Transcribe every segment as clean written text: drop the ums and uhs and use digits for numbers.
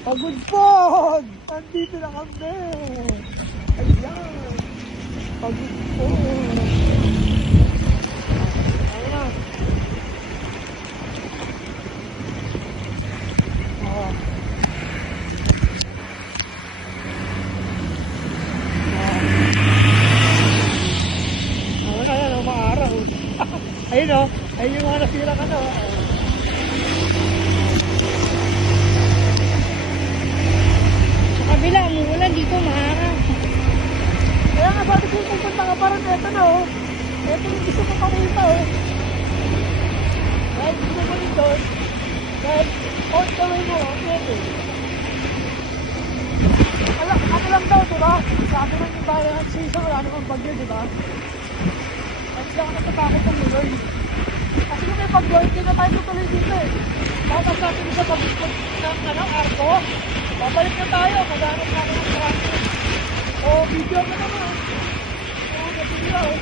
Pagod po! Nandito na kami! Ayan! Pagod po! Ayan! Oh. Ayan, umaaraw. Ayun o, ayun yung mga nasira ka na. Sa kabila, umuulan dito, maharap. Kaya nga sabi ko pupunta ka parang eto na o. Eto yung gusto ko pakita o. Kahit gusto mo rin doon. Kahit on the way mo, eto. Ano lang daw, diba? Sabi mo yung bayan season, wala namang bagyo, diba? At sila ka natatakot ng muloy. Kasi kung may bagyo, hindi na tayo tutuloy dito eh. Tapos natin sa pag-ikot ng arko, babalik na tayo, maghanap na ako ng traffic. O, video mo naman. O, natira o.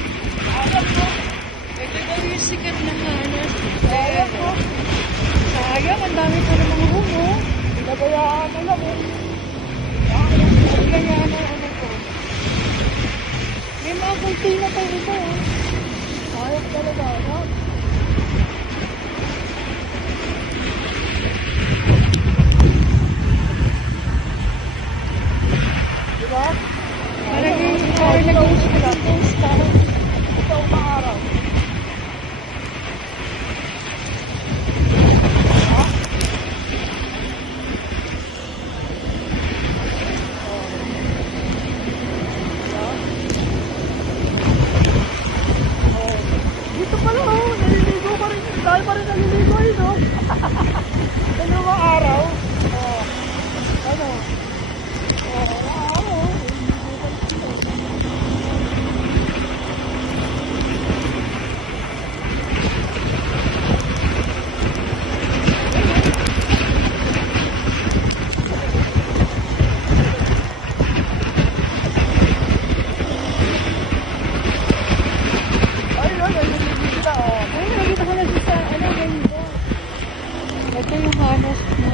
Alam mo. Ito daw yung sikat na hanas. Ayan mo. Sayang, ang dami pa ng mga humo. Pinabayaan mo lang eh. Kaya na ano ko. May mga kulti na tayo ito. Ayos talaga, no? Diba? Parang nag-uusap ng posta. Ito ang maaraw. Dito pala oh, naliligo pa rin. Dahil pa rin naliligo yun oh. Ano mga araw? Oh. Ano? Oh, mga araw. Ayun, naliligo sila oh. Ay, nakita ko na siya sa ano, ganito. Ito yung hanas na